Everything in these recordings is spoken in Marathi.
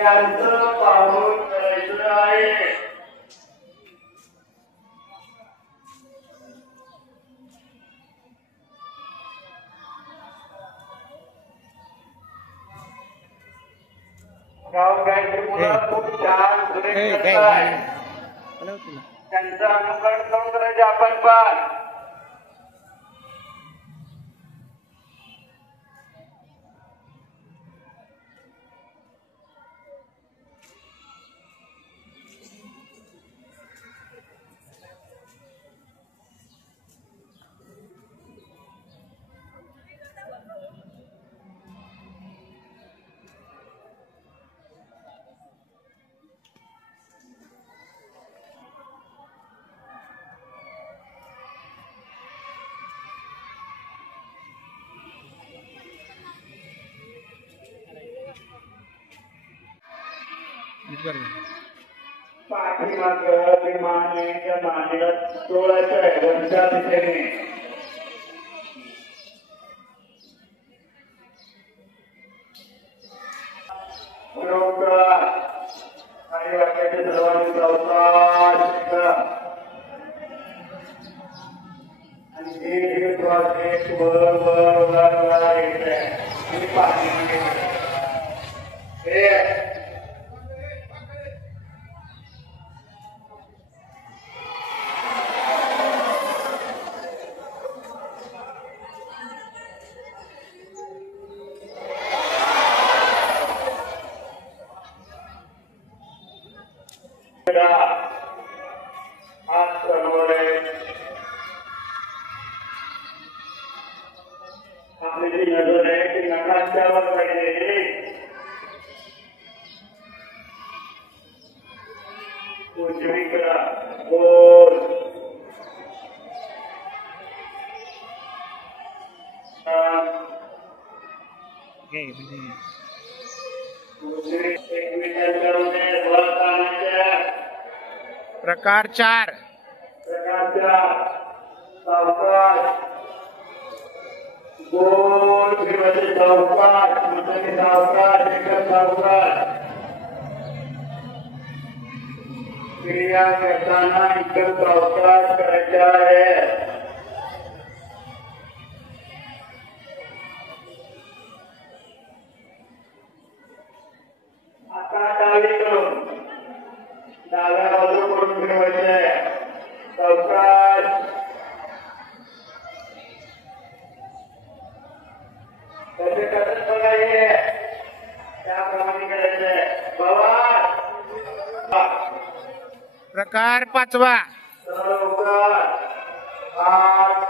यांचं पाहून करायचं आहे. गाव गायचे मुलं खूप छान सुरेख करताय. त्यांचं अनुकरण करून करायचे आपण पण. पाठीमागं विमानाच्या मांडीला तोळायचं आहे वंशा दिशेने. आणि वाक्याचे सर्वांनी सावकाश आणि हे श्वास एक वर वर वर वर येते आणि पाठीमागे हे हात समोर आहे. आपली जी नजर आहे ती नखांच्यावर पाहिजे. उजवीकडे गोल प्रकार 4 सावकाश गोल फिरवायचे. सावकाश म्हणजे सावकाश एकदम सावकाश. क्रिया करताना एकदम सावकाश करायच्या आहे. आता डावीकडून डाव्या बाजूकडून फिरवायचे. सावकाश कसे करत बघायचे त्याप्रमाणे करायचे. बाबा प्रकार 5 लवकर हात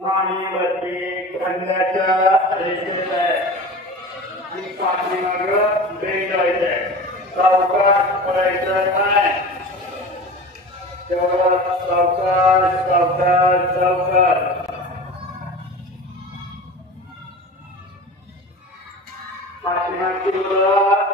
मानेवरती खांद्याच्या रेषेत आहे आणि पाठीमागं पुढे जायचंय. सावकाश पडायचं नाही. तेवढं सावकाश सावकाश सावकाश. पाठीमागची मुलं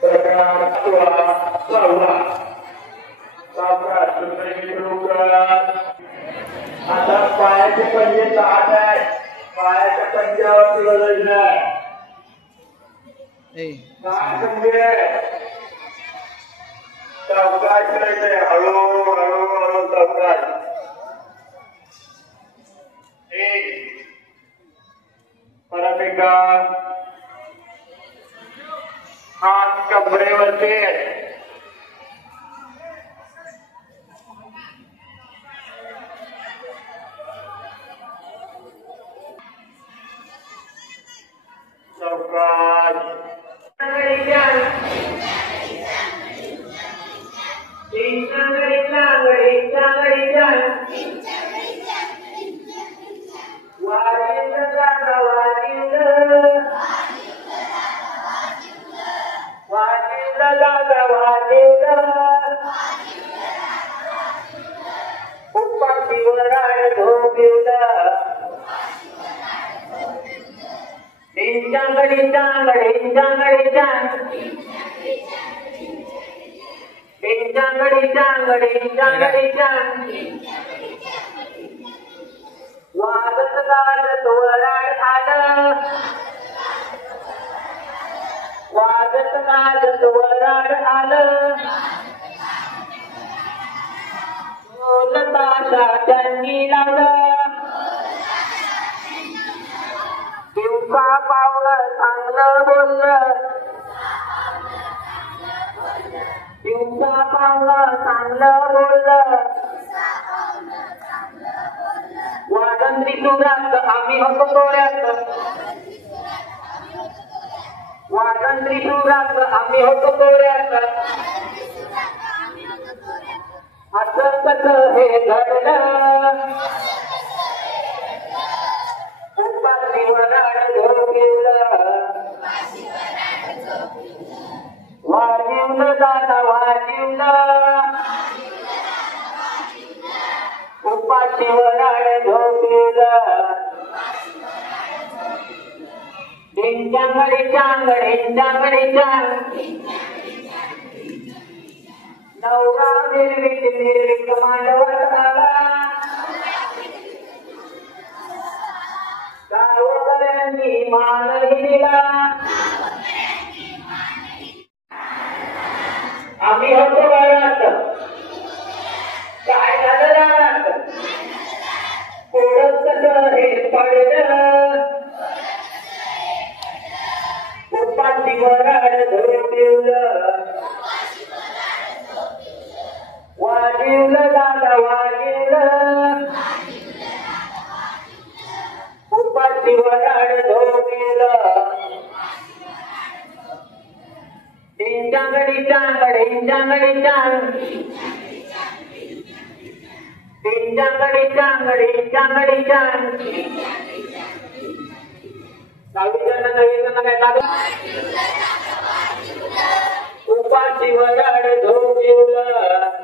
प्रकार 16 सावकाश सुरू करा. आता पायाचे पंजे ताट आहे. पायाच्या पंजावरती बदलणं आहे. सावकाश करायचंय. हळू हळू हळू सावकाश. परत एकदा हात कमरेवरती. सावकाश चांगडी चांगडी चांगडी चांग वाजत गाजत वराड आलं वाजत गाजत वराड आलं ढोल ताशा त्यांनी लावलं दिवसा पावलं चांगलं बोललं दिवसा पावलं चांगलं बोललं वादंत्री सुरात आम्ही होतो तोऱ्यात वादंत्री सुरात आम्ही होतो तोऱ्यात असं कसं हे घडलं उपाशी वराड झोपलं वाजिवलं दादा वाजिवलं उपाशी वराड झोपलं चांगडी चांगडी चांगडी चांग नवरा निर्विक मांडवत आला गावकऱ्यांनी मानही दिला आम्ही होतो घरात काय झालं रानात थोडं कसं हे पडलं उपाशी वराड झोपलं वाजिवलं दादा वाजिवलं उपाशी वराड झोपलं चांगडी चांगडी चांगडी चांग चांगडी चांगडी चांगडी चांग दहावीजण काय लागलं उपाशी वराड झोपलं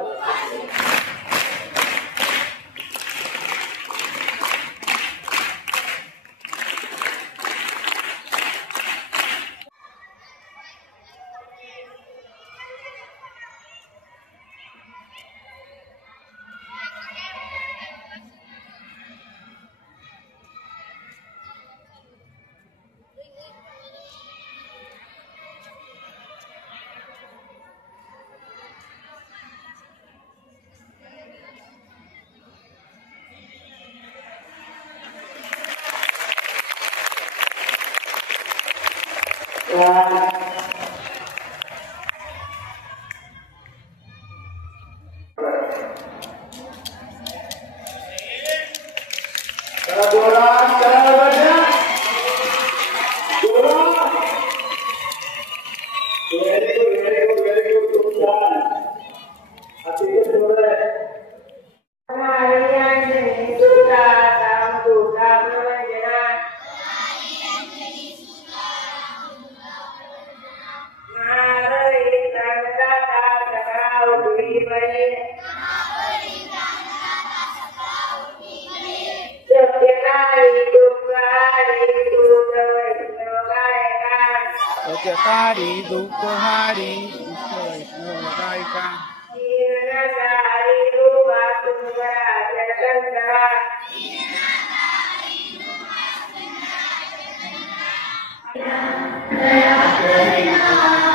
Hari duka hari Gaika Hari